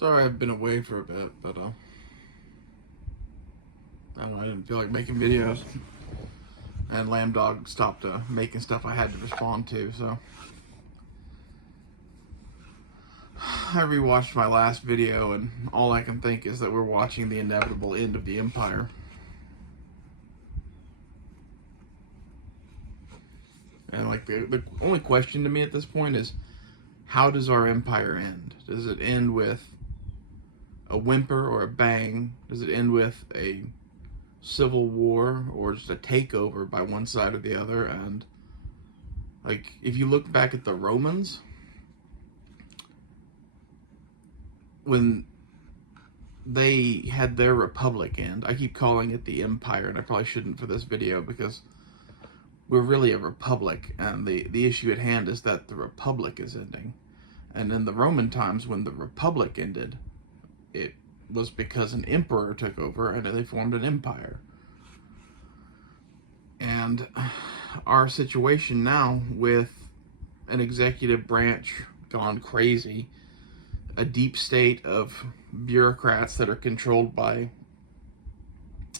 Sorry I've been away for a bit, but I don't know, I didn't feel like making videos. And Lambdog stopped making stuff I had to respond to, so. I rewatched my last video, and all I can think is that we're watching the inevitable end of the Empire. And like the only question to me at this point is, how does our empire end? Does it end with a whimper or a bang? Does it end with a civil war or just a takeover by one side or the other? And like, if you look back at the Romans, when they had their republic end, I keep calling it the empire, and I probably shouldn't for this video because we're really a republic, and the issue at hand is that the republic is ending. And in the Roman times, when the republic ended, it was because an emperor took over and they formed an empire. And our situation now, with an executive branch gone crazy, a deep state of bureaucrats that are controlled by,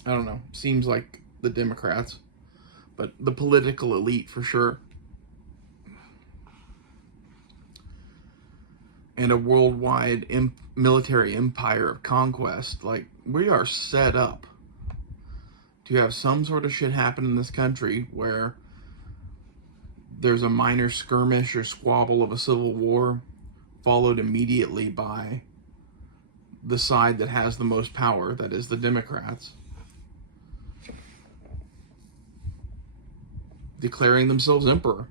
I don't know, seems like the Democrats, but the political elite for sure, and a worldwide military empire of conquest, like, we are set up to have some sort of shit happen in this country where there's a minor skirmish or squabble of a civil war, followed immediately by the side that has the most power, that is the Democrats, declaring themselves emperor.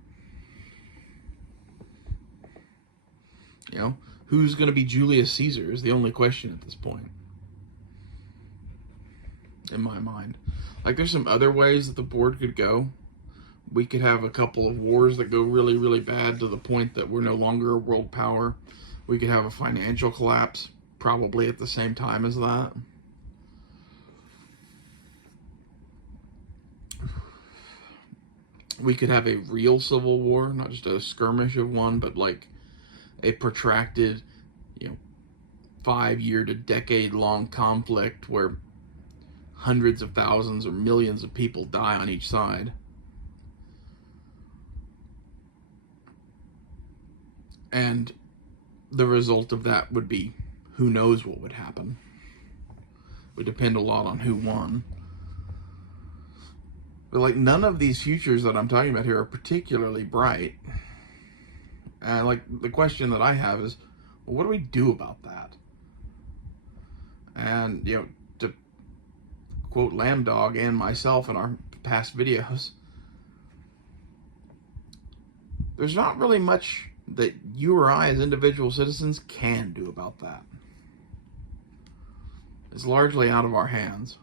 You know, who's going to be Julius Caesar is the only question at this point, in my mind. Like, there's some other ways that the board could go. We could have a couple of wars that go really, really bad to the point that we're no longer a world power. We could have a financial collapse, probably at the same time as that. We could have a real civil war, not just a skirmish of one, but like a protracted, 5-year to decade-long conflict where hundreds of thousands or millions of people die on each side. And the result of that would be, who knows what would happen. It would depend a lot on who won. But like, none of these futures that I'm talking about here are particularly bright. And like, the question that I have is, well, what do we do about that? And, to quote Lambdog and myself in our past videos, there's not really much that you or I as individual citizens can do about that. It's largely out of our hands.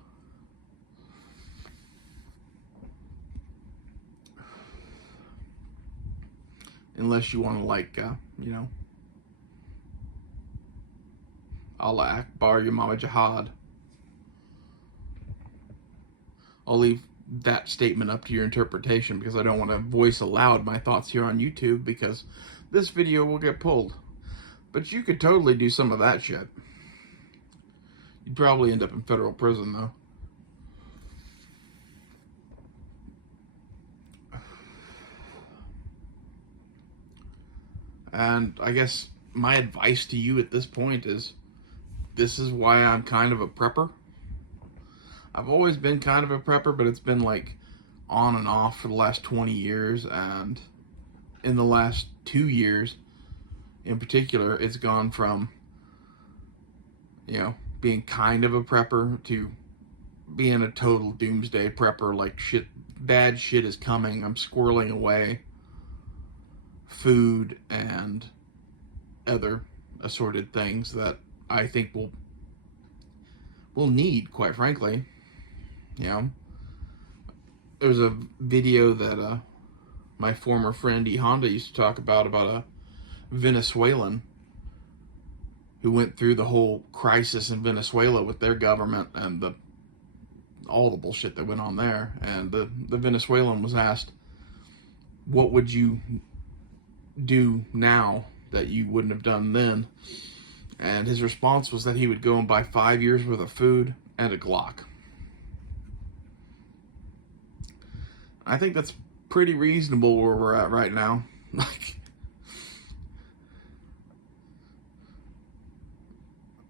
Unless you want to, like, Allah Akbar, your mama jihad. I'll leave that statement up to your interpretation, because I don't want to voice aloud my thoughts here on YouTube, because this video will get pulled. But you could totally do some of that shit. You'd probably end up in federal prison, though. And I guess my advice to you at this point is, this is why I'm kind of a prepper. I've always been kind of a prepper, but it's been like on and off for the last 20 years. And in the last 2 years in particular, it's gone from, being kind of a prepper to being a total doomsday prepper. Like, bad shit is coming. I'm squirreling away food and other assorted things that I think we'll need, quite frankly. There's a video that my former friend E. Honda used to talk about a Venezuelan who went through the whole crisis in Venezuela with their government and all the bullshit that went on there. And the Venezuelan was asked, what would you do now that you wouldn't have done then? And his response was that he would go and buy 5 years worth of food and a Glock. I think that's pretty reasonable where we're at right now. Like,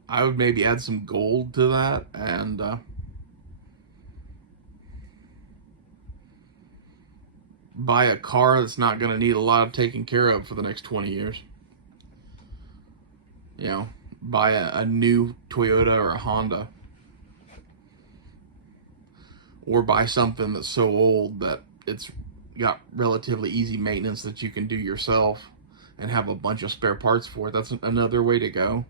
I would maybe add some gold to that and buy a car that's not going to need a lot of taking care of for the next 20 years. You know, buy a new Toyota or a Honda. Or buy something that's so old that it's got relatively easy maintenance that you can do yourself and have a bunch of spare parts for it. That's another way to go.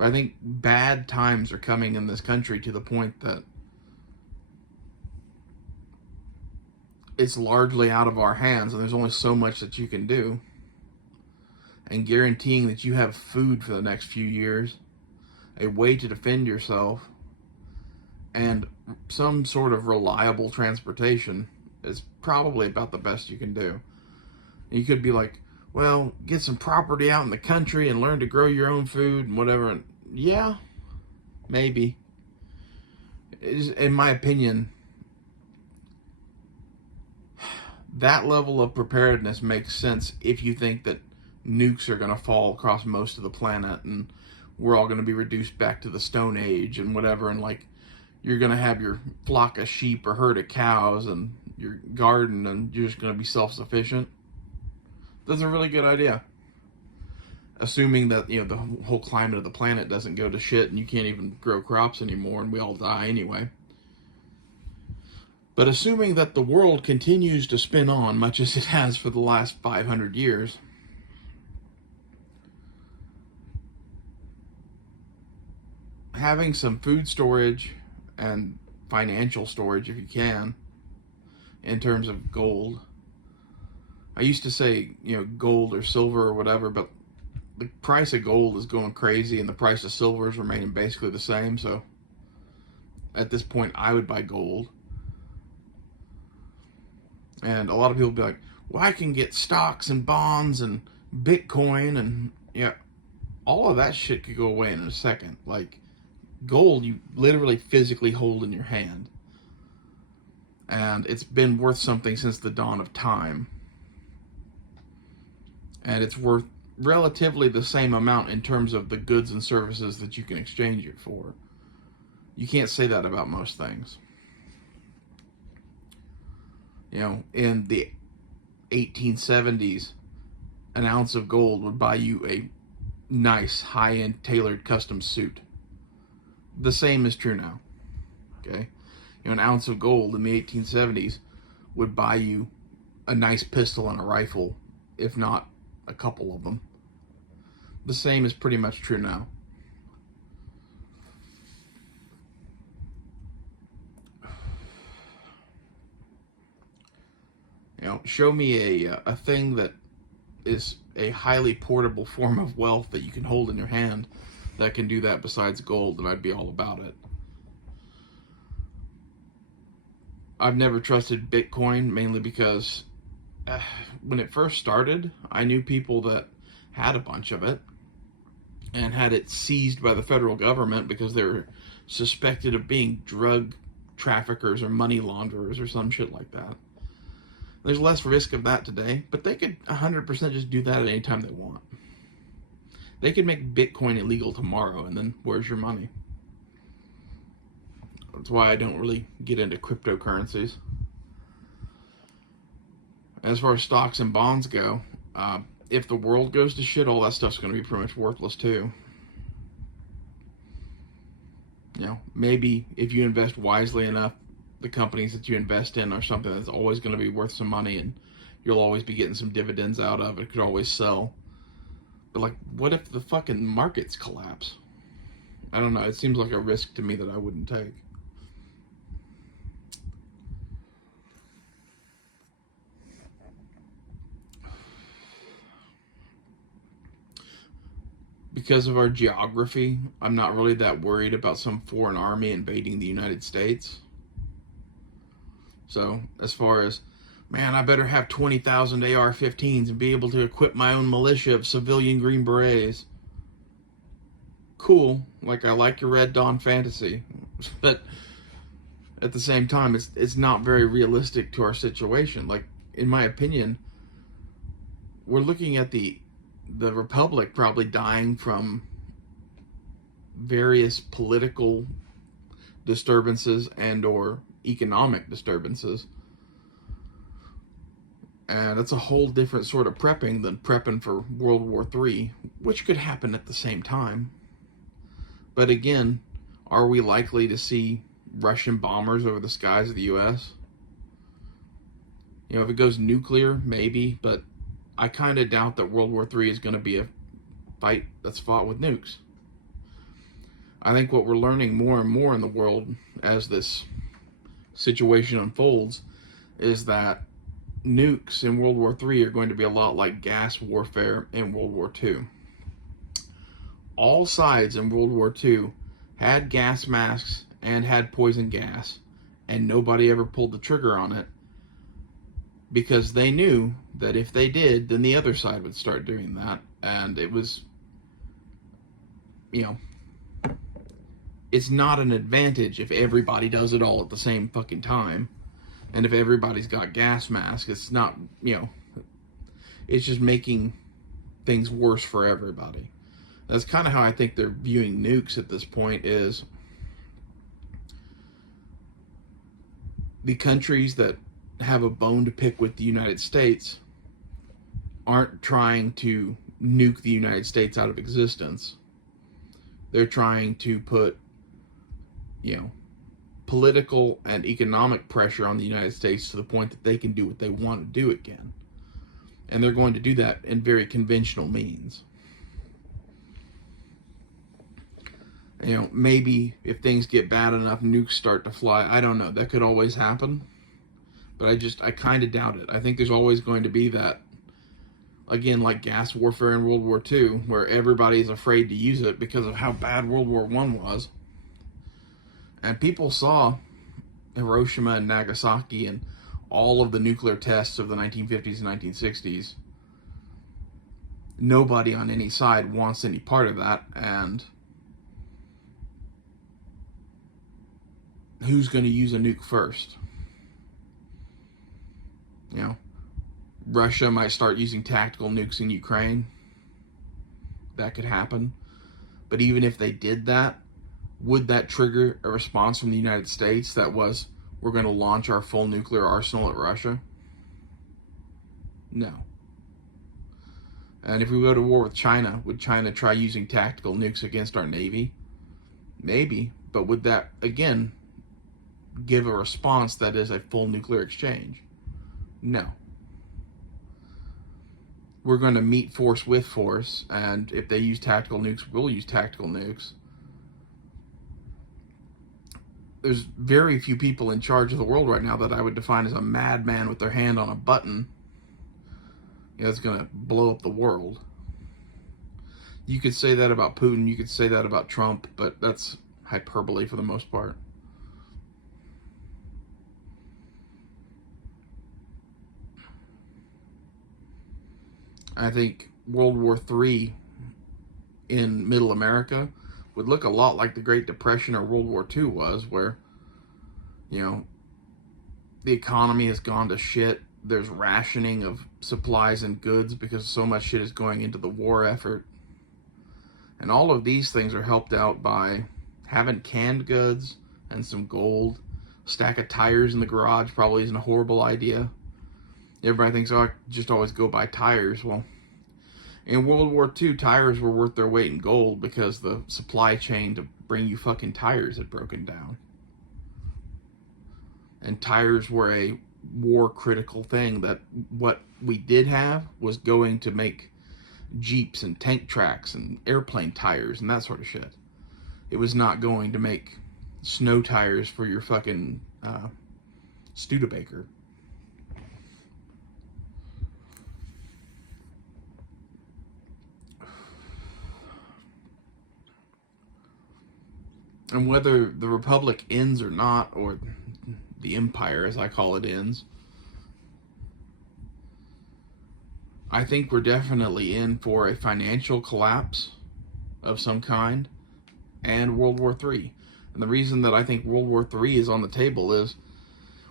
I think bad times are coming in this country to the point that it's largely out of our hands, and there's only so much that you can do. And guaranteeing that you have food for the next few years, a way to defend yourself, and some sort of reliable transportation is probably about the best you can do. And you could be like, well, get some property out in the country and learn to grow your own food and whatever. And yeah, maybe. In my opinion, that level of preparedness makes sense if you think that nukes are going to fall across most of the planet and we're all going to be reduced back to the Stone Age and whatever, and like you're going to have your flock of sheep or herd of cows and your garden and you're just going to be self-sufficient. That's a really good idea. Assuming that, you know, the whole climate of the planet doesn't go to shit and you can't even grow crops anymore and we all die anyway. But assuming that the world continues to spin on much as it has for the last 500 years, having some food storage and financial storage, if you can, in terms of gold. I used to say, you know, gold or silver or whatever, but the price of gold is going crazy and the price of silver is remaining basically the same. So at this point, I would buy gold. And a lot of people be like, well, I can get stocks and bonds and Bitcoin, and yeah, all of that shit could go away in a second. Like, gold you literally physically hold in your hand, and it's been worth something since the dawn of time, and it's worth relatively the same amount in terms of the goods and services that you can exchange it for. You can't say that about most things. You know, in the 1870s, an ounce of gold would buy you a nice, high-end, tailored custom suit. The same is true now. Okay? You know, an ounce of gold in the 1870s would buy you a nice pistol and a rifle, if not a couple of them. The same is pretty much true now. You know, show me a thing that is a highly portable form of wealth that you can hold in your hand that can do that besides gold, and I'd be all about it. I've never trusted Bitcoin, mainly because when it first started, I knew people that had a bunch of it and had it seized by the federal government because they were suspected of being drug traffickers or money launderers or some shit like that. There's less risk of that today, but they could 100% just do that at any time they want. They could make Bitcoin illegal tomorrow, and then where's your money? That's why I don't really get into cryptocurrencies. As far as stocks and bonds go, if the world goes to shit, all that stuff's going to be pretty much worthless too. You know, maybe if you invest wisely enough, the companies that you invest in are something that's always going to be worth some money and you'll always be getting some dividends out of it. It could always sell. But like, what if the fucking markets collapse? I don't know. It seems like a risk to me that I wouldn't take. Because of our geography, I'm not really that worried about some foreign army invading the United States. So, as far as Man, I better have 20,000 AR-15s and be able to equip my own militia of civilian Green Berets. Cool, like I like your Red Dawn fantasy, but at the same time, it's not very realistic to our situation. Like, in my opinion, we're looking at the Republic probably dying from various political disturbances and or economic disturbances. And that's a whole different sort of prepping than prepping for World War III, which could happen at the same time. But again, are we likely to see Russian bombers over the skies of the U.S.? You know, if it goes nuclear, maybe, but I kind of doubt that World War III is going to be a fight that's fought with nukes. I think what we're learning more and more in the world as this situation unfolds is that nukes in World War III are going to be a lot like gas warfare in World War II. All sides in World War II had gas masks and had poison gas, and nobody ever pulled the trigger on it because they knew that if they did, then the other side would start doing that. And it was, you know, it's not an advantage if everybody does it all at the same fucking time. And if everybody's got gas masks, it's not, you know, it's just making things worse for everybody. That's kind of how I think they're viewing nukes at this point, is the countries that have a bone to pick with the United States aren't trying to nuke the United States out of existence. They're trying to put, you know, political and economic pressure on the United States to the point that they can do what they want to do again. And they're going to do that in very conventional means. You know, maybe if things get bad enough, nukes start to fly. I don't know. That could always happen. But I kind of doubt it. I think there's always going to be that, again, like gas warfare in World War II, where everybody's afraid to use it because of how bad World War I was. And people saw Hiroshima and Nagasaki and all of the nuclear tests of the 1950s and 1960s. Nobody on any side wants any part of that, and who's going to use a nuke first? You know, Russia might start using tactical nukes in Ukraine. That could happen. But even if they did that, would that trigger a response from the United States that was, we're going to launch our full nuclear arsenal at Russia? No. And if we go to war with China, would China try using tactical nukes against our Navy? Maybe. But would that, again, give a response that is a full nuclear exchange? No. We're going to meet force with force, and if they use tactical nukes, we'll use tactical nukes. There's very few people in charge of the world right now that I would define as a madman with their hand on a button. You know, it's going to blow up the world. You could say that about Putin, you could say that about Trump, but that's hyperbole for the most part. I think World War III in Middle America would look a lot like the Great Depression or World War II was, where, you know, the economy has gone to shit. There's rationing of supplies and goods because so much shit is going into the war effort. And all of these things are helped out by having canned goods and some gold. A stack of tires in the garage probably isn't a horrible idea. Everybody thinks, oh, I just always go buy tires. Well, in World War II, tires were worth their weight in gold because the supply chain to bring you fucking tires had broken down. And tires were a war critical thing, that what we did have was going to make Jeeps and tank tracks and airplane tires and that sort of shit. It was not going to make snow tires for your fucking Studebaker. And whether the Republic ends or not, or the Empire, as I call it, ends, I think we're definitely in for a financial collapse of some kind and World War III. And the reason that I think World War III is on the table is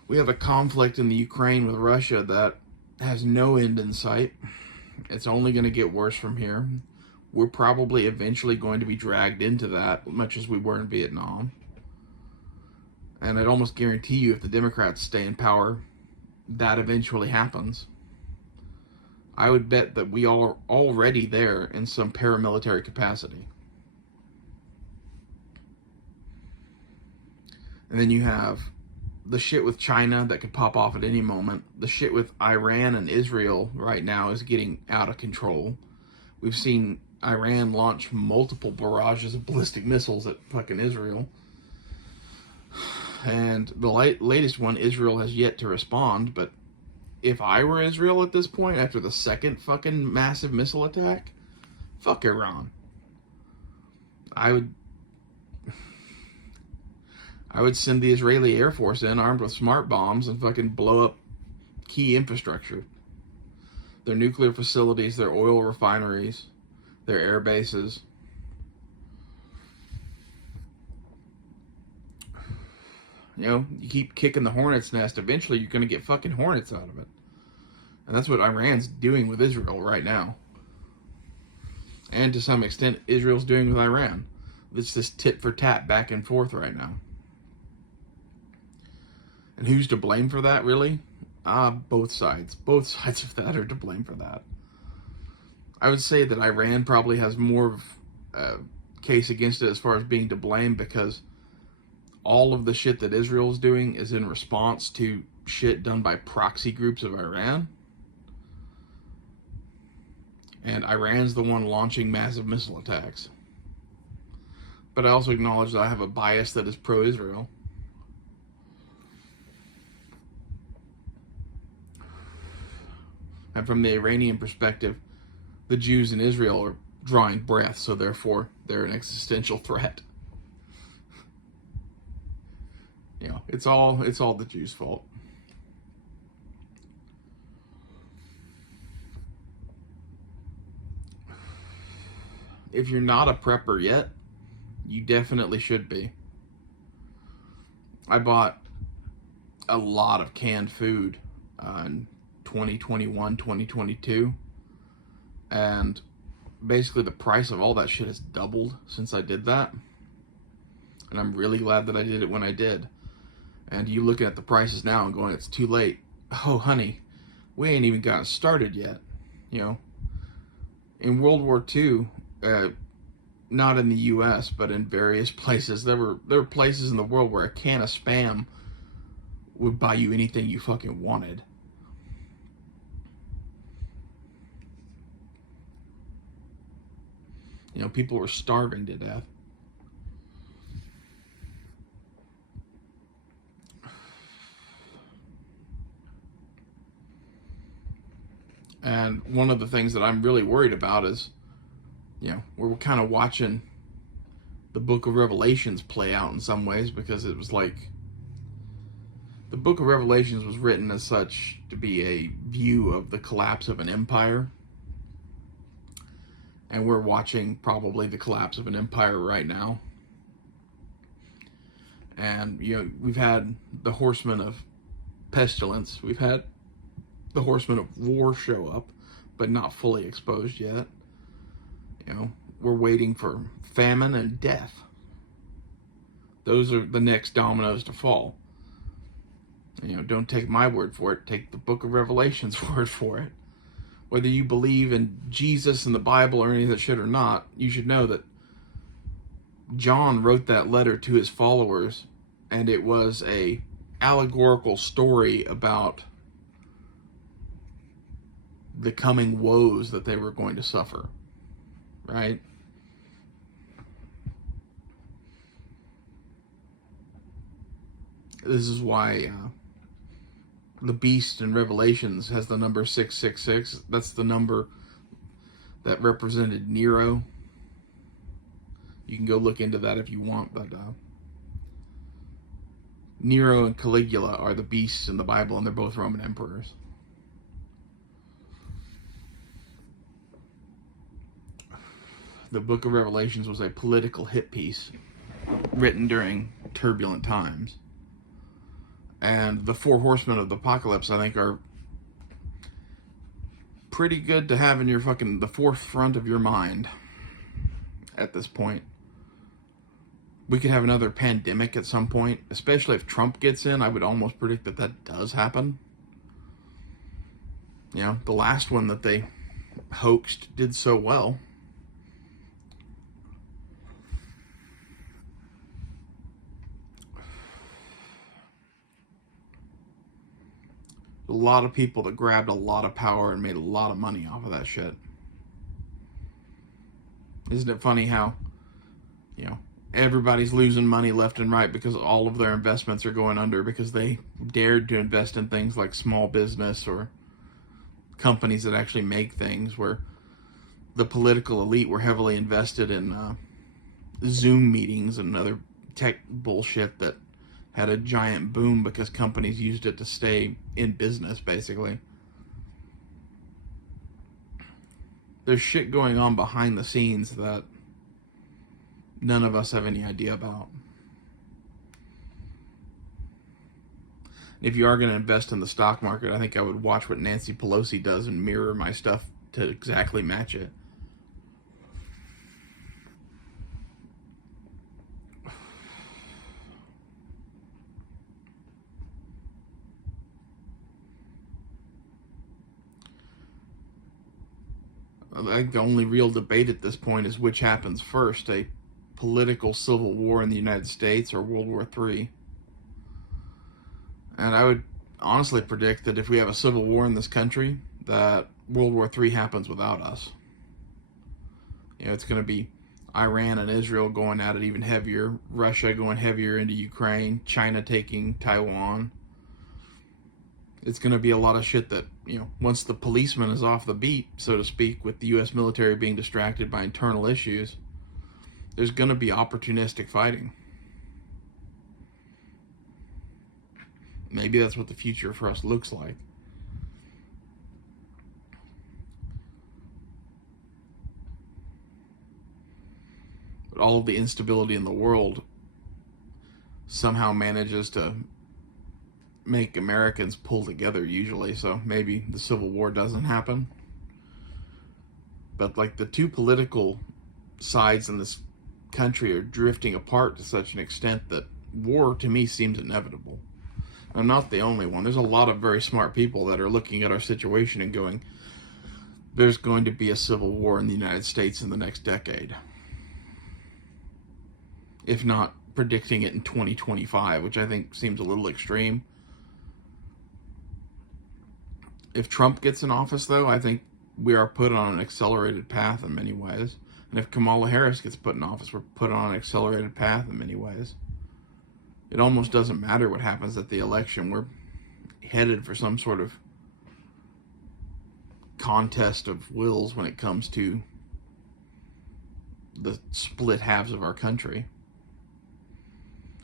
we have a conflict in the Ukraine with Russia that has no end in sight. It's only going to get worse from here. We're probably eventually going to be dragged into that, much as we were in Vietnam. And I'd almost guarantee you, if the Democrats stay in power, that eventually happens. I would bet that we are already there in some paramilitary capacity. And then you have the shit with China that could pop off at any moment. The shit with Iran and Israel right now is getting out of control. We've seen Iran launch multiple barrages of ballistic missiles at fucking Israel. And the latest one, Israel has yet to respond, but if I were Israel at this point, after the second fucking massive missile attack, fuck Iran. I would send the Israeli Air Force in armed with smart bombs and fucking blow up key infrastructure. Their nuclear facilities, their oil refineries, their air bases. You know, you keep kicking the hornet's nest, eventually you're going to get fucking hornets out of it. And that's what Iran's doing with Israel right now. And to some extent, Israel's doing with Iran. It's this tit for tat back and forth right now. And who's to blame for that, really? Both sides. Both sides of that are to blame for that. I would say that Iran probably has more of a case against it as far as being to blame, because all of the shit that Israel's doing is in response to shit done by proxy groups of Iran. And Iran's the one launching massive missile attacks. But I also acknowledge that I have a bias that is pro-Israel. And from the Iranian perspective, the Jews in Israel are drawing breath, so therefore they're an existential threat. You know, it's all the Jews' fault. If you're not a prepper yet, you definitely should be. I bought a lot of canned food in 2021, 2022, and basically the price of all that shit has doubled since I did that. And I'm really glad that I did it when I did. And you looking at the prices now and going, it's too late. Oh, honey, we ain't even gotten started yet. You know, in World War II, not in the U.S., but in various places, there were places in the world where a can of Spam would buy you anything you fucking wanted. You know, people were starving to death. And one of the things that I'm really worried about is, you know, we're kind of watching the book of Revelations play out in some ways, because it was like the book of Revelations was written as such to be a view of the collapse of an empire. And we're watching probably the collapse of an empire right now. And, you know, we've had the horsemen of pestilence. We've had the horsemen of war show up, but not fully exposed yet. You know, we're waiting for famine and death. Those are the next dominoes to fall. You know, don't take my word for it. Take the book of Revelation's word for it. Whether you believe in Jesus and the Bible or any of that shit or not, you should know that John wrote that letter to his followers, and it was a allegorical story about the coming woes that they were going to suffer, right? This is why the beast in Revelations has the number 666. That's the number that represented Nero. You can go look into that if you want, but Nero and Caligula are the beasts in the Bible, and they're both Roman emperors. the book of Revelations was a political hit piece written during turbulent times. And the four horsemen of the apocalypse, I think, are pretty good to have in your the forefront of your mind at this point. We could have another pandemic at some point, especially if Trump gets in. I would almost predict that that does happen. You know, the last one that they hoaxed did so well. A lot of people that grabbed a lot of power and made a lot of money off of that shit. Isn't it funny how, you know, everybody's losing money left and right because all of their investments are going under because they dared to invest in things like small business or companies that actually make things, where the political elite were heavily invested in Zoom meetings and other tech bullshit that had a giant boom because companies used it to stay in business, basically. There's shit going on behind the scenes that none of us have any idea about. If you are going to invest in the stock market, I think I would watch what Nancy Pelosi does and mirror my stuff to exactly match it. I think the only real debate at this point is which happens first, a political civil war in the United States or World War III. And I would honestly predict that if we have a civil war in this country, that World War III happens without us. You know, it's going to be Iran and Israel going at it even heavier, Russia going heavier into Ukraine, China taking Taiwan. It's going to be a lot of shit that, you know, once the policeman is off the beat, so to speak, with the U.S. military being distracted by internal issues, there's going to be opportunistic fighting. Maybe that's what the future for us looks like. But all of the instability in the world somehow manages to make Americans pull together usually, so maybe the Civil War doesn't happen. But like the two political sides in this country are drifting apart to such an extent that war to me seems inevitable. I'm not the only one. There's a lot of very smart people that are looking at our situation and going, there's going to be a civil war in the United States in the next decade. If not predicting it in 2025, which I think seems a little extreme. If Trump gets in office, though, I think we are put on an accelerated path in many ways. And if Kamala Harris gets put in office, we're put on an accelerated path in many ways. It almost doesn't matter what happens at the election. We're headed for some sort of contest of wills when it comes to the split halves of our country.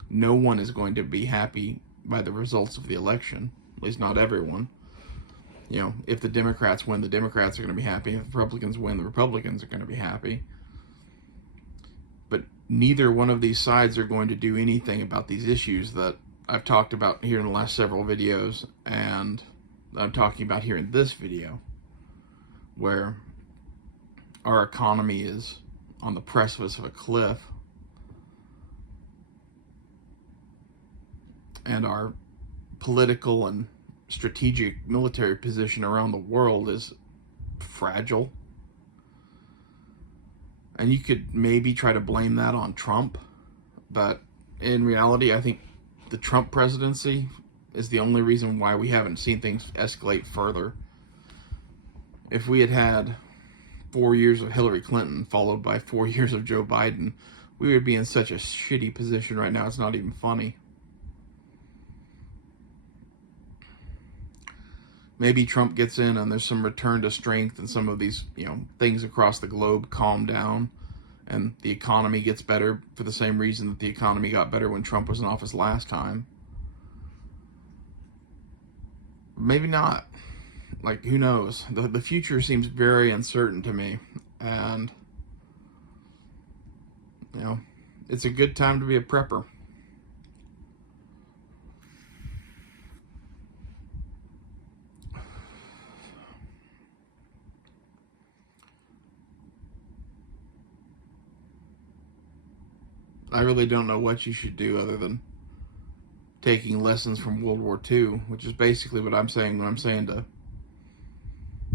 No one is going to be happy by the results of the election, at least not everyone. You know, if the Democrats win, the Democrats are going to be happy. If the Republicans win, the Republicans are going to be happy. But neither one of these sides are going to do anything about these issues that I've talked about here in the last several videos, and I'm talking about here in this video, where our economy is on the precipice of a cliff, and our political and strategic military position around the world is fragile. And you could maybe try to blame that on Trump, but in reality, I think the Trump presidency is the only reason why we haven't seen things escalate further. If we had had 4 years of Hillary Clinton followed by 4 years of Joe Biden, we would be in such a shitty position right now, it's not even funny. Maybe Trump gets in and there's some return to strength and some of these, you know, things across the globe calm down and the economy gets better for the same reason that the economy got better when Trump was in office last time. Maybe not. Like, who knows? The future seems very uncertain to me, and You know, it's a good time to be a prepper. I really don't know what you should do other than taking lessons from World War II, which is basically what I'm saying when I'm saying to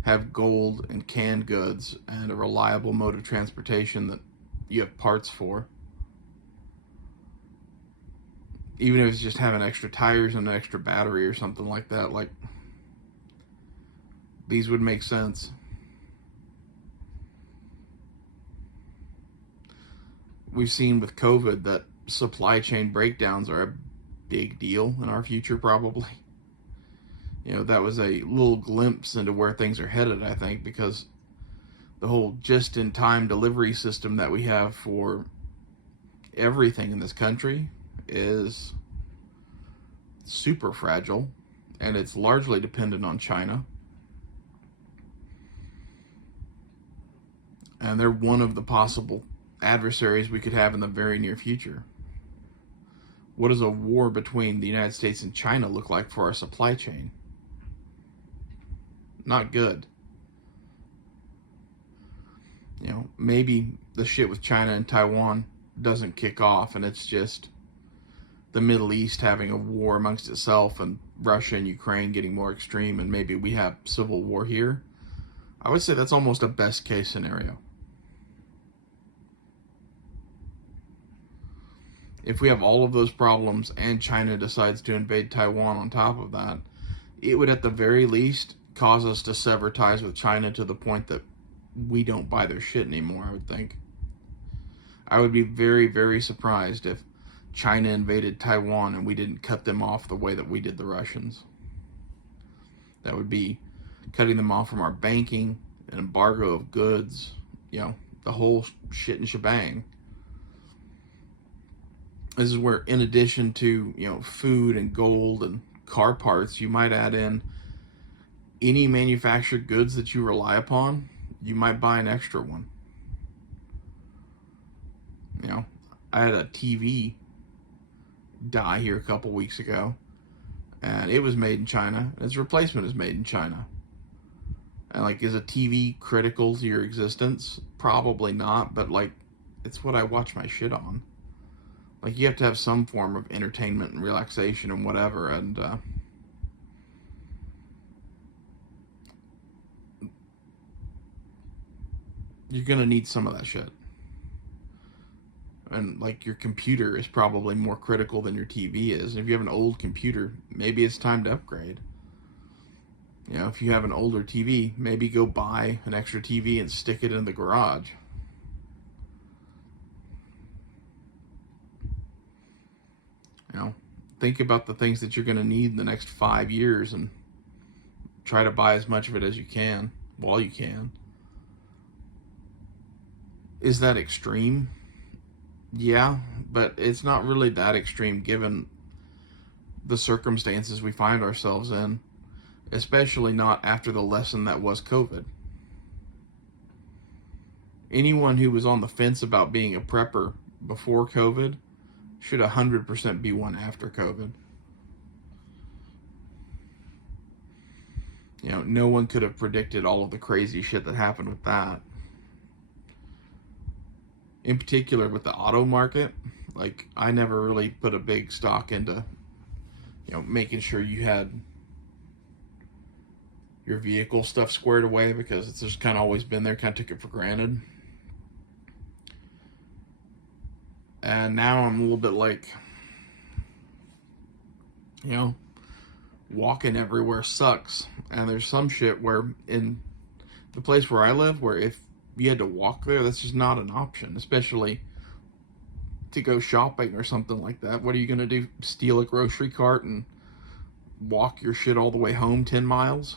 have gold and canned goods and a reliable mode of transportation that you have parts for. Even if it's just having extra tires and an extra battery or something like that, like, these would make sense. We've seen with COVID that supply chain breakdowns are a big deal in our future, probably. You know, that was a little glimpse into where things are headed, I think, because the whole just-in-time delivery system that we have for everything in this country is super fragile, and it's largely dependent on China. And they're one of the possible adversaries we could have in the very near future. What does a war between the United States and China look like for our supply chain? Not good. You know, maybe the shit with China and Taiwan doesn't kick off and it's just the Middle East having a war amongst itself and Russia and Ukraine getting more extreme, and maybe we have civil war here. I would say that's almost a best case scenario. If we have all of those problems and China decides to invade Taiwan on top of that, it would at the very least cause us to sever ties with China to the point that we don't buy their shit anymore, I would think. I would be very, very surprised if China invaded Taiwan and we didn't cut them off the way that we did the Russians. That would be cutting them off from our banking, an embargo of goods, you know, the whole shit and shebang. This is where, in addition to, you know, food and gold and car parts, you might add in any manufactured goods that you rely upon. You might buy an extra one. You know, I had a TV die here a couple weeks ago, and it was made in China, and its replacement is made in China. And, like, is a TV critical to your existence? Probably not, but, like, it's what I watch my shit on. Like, you have to have some form of entertainment and relaxation and whatever, and you're gonna need some of that shit. And, like, your computer is probably more critical than your TV is. And if you have an old computer, maybe it's time to upgrade. You know, if you have an older TV, maybe go buy an extra TV and stick it in the garage. You know, think about the things that you're going to need in the next 5 years and try to buy as much of it as you can while you can. Is that extreme? Yeah, but it's not really that extreme given the circumstances we find ourselves in, especially not after the lesson that was COVID. Anyone who was on the fence about being a prepper before COVID should 100% be one after COVID. You know, no one could have predicted all of the crazy shit that happened with that. In particular with the auto market, like, I never really put a big stock into, you know, making sure you had your vehicle stuff squared away, because it's just kind of always been there, kind of took it for granted. And now I'm a little bit like, you know, walking everywhere sucks. And there's some shit where in the place where I live, where if you had to walk there, that's just not an option, especially to go shopping or something like that. What are you going to do? Steal a grocery cart and walk your shit all the way home 10 miles?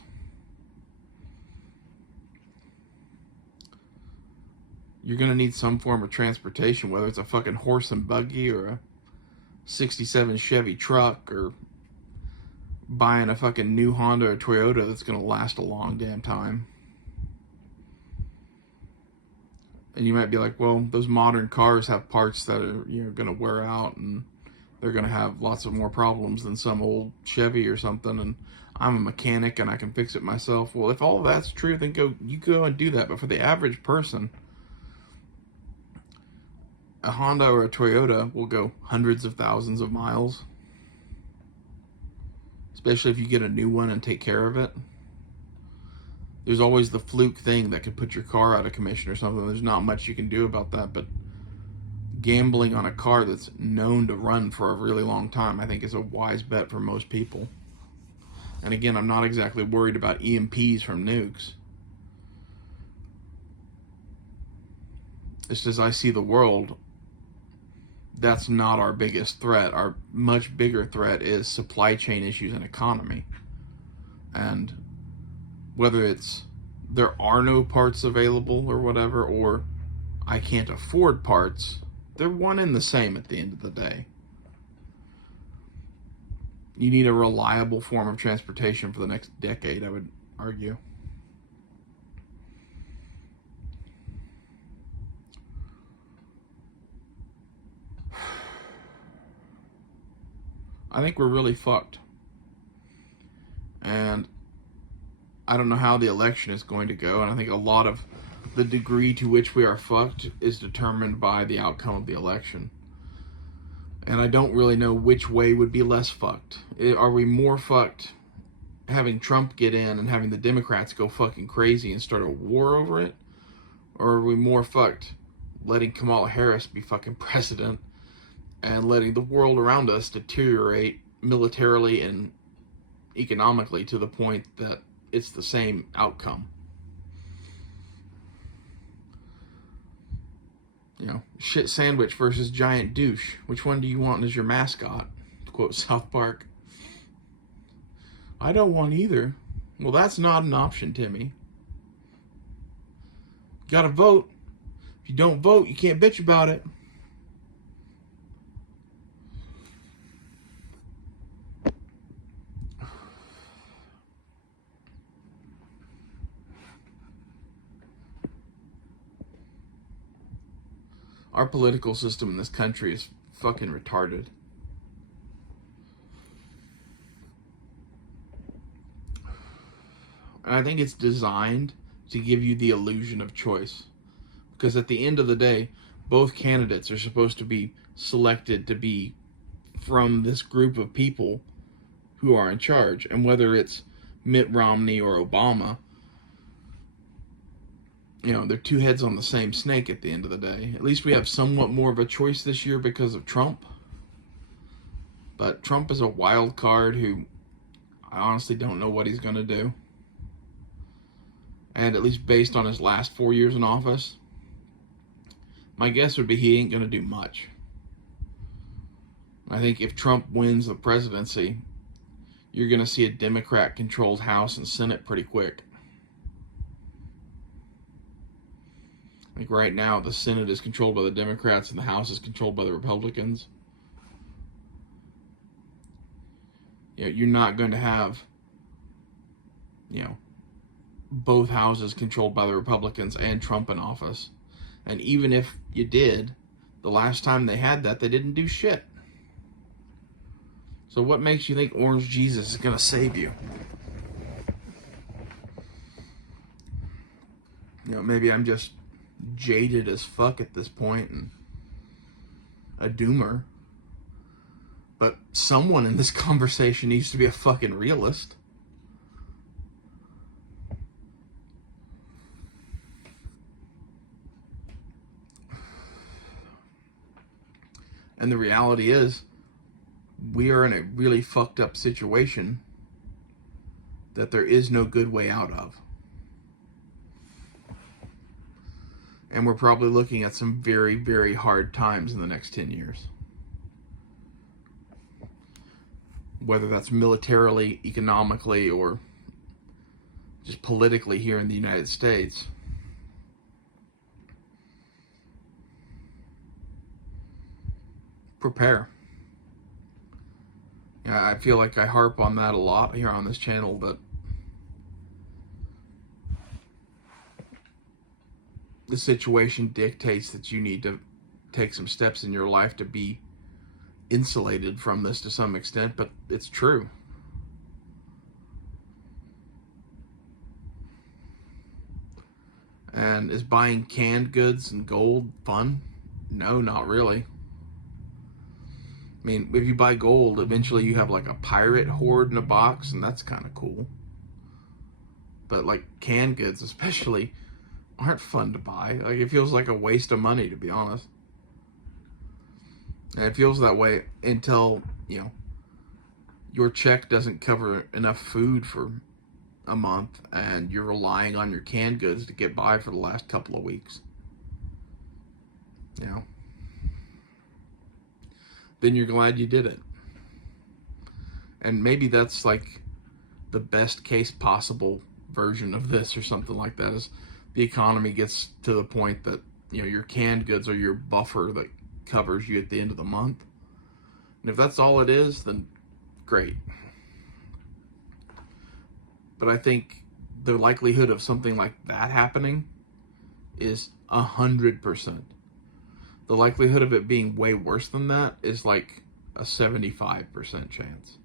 You're going to need some form of transportation, whether it's a fucking horse and buggy or a 67 Chevy truck, or buying a fucking new Honda or Toyota that's going to last a long damn time. And you might be like, well, those modern cars have parts that are, going to wear out, and they're going to have lots of more problems than some old Chevy or something, and I'm a mechanic and I can fix it myself. Well, if all of that's true, then you go and do that. But for the average person, a Honda or a Toyota will go hundreds of thousands of miles, especially if you get a new one and take care of it. There's always the fluke thing that could put your car out of commission or something. There's not much you can do about that, but gambling on a car that's known to run for a really long time, I think, is a wise bet for most people. And again, I'm not exactly worried about EMPs from nukes. Just as I see the world, that's not our biggest threat. Our much bigger threat is supply chain issues and economy. And whether it's there are no parts available or whatever, or I can't afford parts, they're one and the same at the end of the day. You need a reliable form of transportation for the next decade, I would argue. I think we're really fucked. And I don't know how the election is going to go, and I think a lot of the degree to which we are fucked is determined by the outcome of the election. And I don't really know which way would be less fucked. Are we more fucked having Trump get in and having the Democrats go fucking crazy and start a war over it? Or are we more fucked letting Kamala Harris be fucking president and letting the world around us deteriorate militarily and economically to the point that it's the same outcome? Shit sandwich versus giant douche. Which one do you want as your mascot? To quote South Park. I don't want either. Well, that's not an option, Timmy. You gotta vote. If you don't vote, you can't bitch about it. Our political system in this country is fucking retarded. And I think it's designed to give you the illusion of choice. Because at the end of the day, both candidates are supposed to be selected to be from this group of people who are in charge. And whether it's Mitt Romney or Obama, they're two heads on the same snake at the end of the day. At least we have somewhat more of a choice this year because of Trump. But Trump is a wild card who I honestly don't know what he's going to do. And at least based on his last 4 years in office, my guess would be he ain't going to do much. I think if Trump wins the presidency, you're going to see a Democrat-controlled House and Senate pretty quick. Like right now, the Senate is controlled by the Democrats and the House is controlled by the Republicans. You're not going to have, both houses controlled by the Republicans and Trump in office. And even if you did, the last time they had that, they didn't do shit. So what makes you think Orange Jesus is going to save you? Maybe I'm just jaded as fuck at this point and a doomer. But someone in this conversation needs to be a fucking realist. And the reality is, we are in a really fucked up situation that there is no good way out of. And we're probably looking at some very, very hard times in the next 10 years. Whether that's militarily, economically, or just politically here in the United States. Prepare. I feel like I harp on that a lot here on this channel, but the situation dictates that you need to take some steps in your life to be insulated from this to some extent, but it's true. And is buying canned goods and gold fun? No, not really. I mean, if you buy gold, eventually you have like a pirate hoard in a box, and that's kind of cool. But like canned goods especially aren't fun to buy. Like, it feels like a waste of money, to be honest. And it feels that way until, your check doesn't cover enough food for a month and you're relying on your canned goods to get by for the last couple of weeks. Then you're glad you did it. And maybe that's like the best case possible version of this or something like that, is the economy gets to the point that, your canned goods are your buffer that covers you at the end of the month. And if that's all it is, then great. But I think the likelihood of something like that happening is 100%. The likelihood of it being way worse than that is like a 75% chance.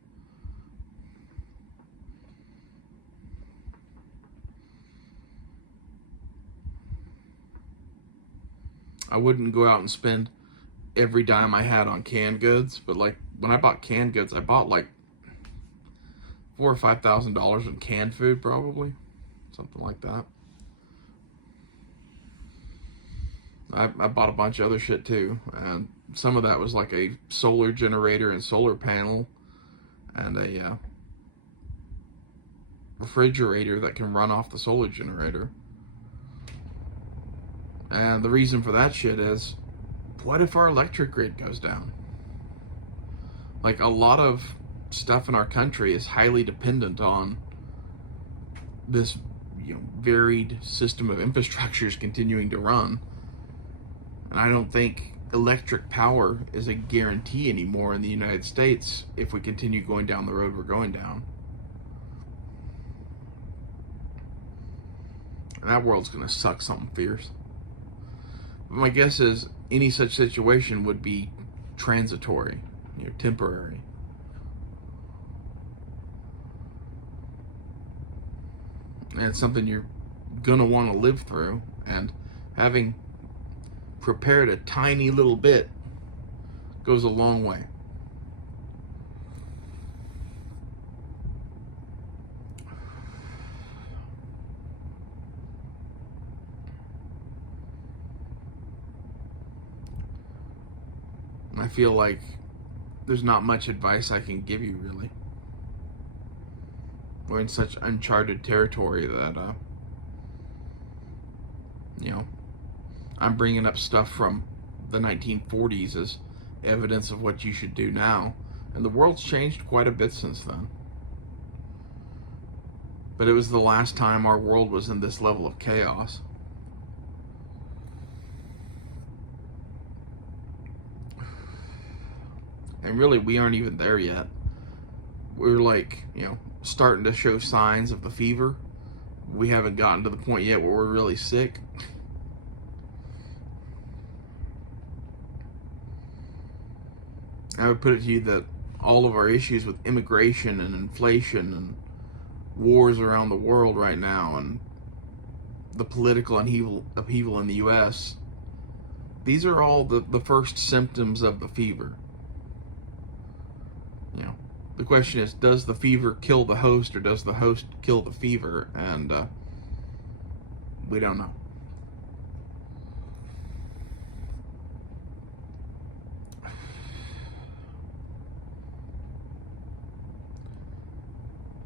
I wouldn't go out and spend every dime I had on canned goods, but like when I bought canned goods, I bought like $4,000 or $5,000 in canned food, probably something like that. I bought a bunch of other shit too, and some of that was like a solar generator and solar panel, and a refrigerator that can run off the solar generator. And the reason for that shit is, what if our electric grid goes down? Like, a lot of stuff in our country is highly dependent on this varied system of infrastructures continuing to run. And I don't think electric power is a guarantee anymore in the United States if we continue going down the road we're going down. And that world's going to suck something fierce. But my guess is any such situation would be transitory, temporary. And it's something you're going to want to live through, and having prepared a tiny little bit goes a long way. I feel like there's not much advice I can give you, really. We're in such uncharted territory that, I'm bringing up stuff from the 1940s as evidence of what you should do now. And the world's changed quite a bit since then. But it was the last time our world was in this level of chaos. And really, we aren't even there yet. We're like, starting to show signs of the fever. We haven't gotten to the point yet where we're really sick. I would put it to you that all of our issues with immigration and inflation and wars around the world right now and the political upheaval in the U.S., these are all the first symptoms of the fever. The question is, does the fever kill the host, or does the host kill the fever? And we don't know.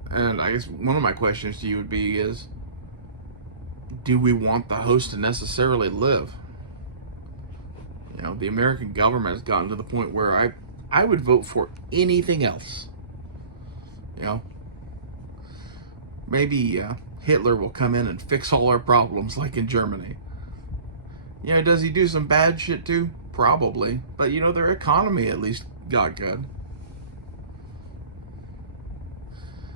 And I guess one of my questions to you would be is, do we want the host to necessarily live? The American government has gotten to the point where I would vote for anything else. Maybe Hitler will come in and fix all our problems like in Germany. Does he do some bad shit too? Probably. But their economy at least got good.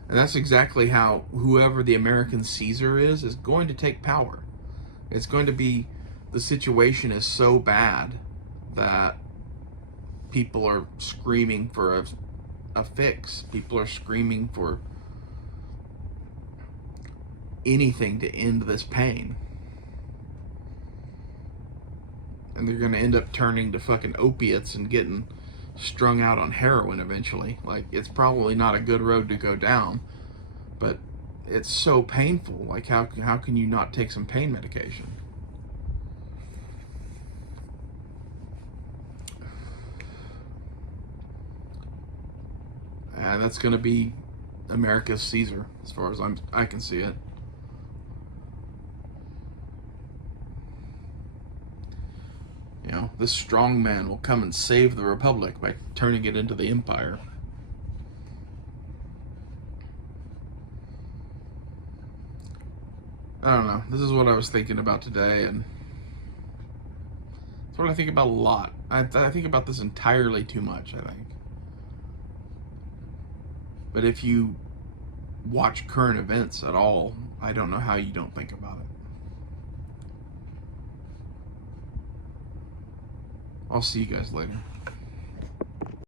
And that's exactly how whoever the American Caesar is going to take power. It's going to be the situation is so bad that people are screaming for a fix. People are screaming for anything to end this pain. And they're going to end up turning to fucking opiates and getting strung out on heroin eventually. Like, it's probably not a good road to go down, but it's so painful. Like, how can you not take some pain medication? And that's going to be America's Caesar, as far as I can see it. You know, this strong man will come and save the Republic by turning it into the Empire. I don't know. This is what I was thinking about today, and it's what I think about a lot. I think about this entirely too much, I think. But if you watch current events at all, I don't know how you don't think about it. I'll see you guys later.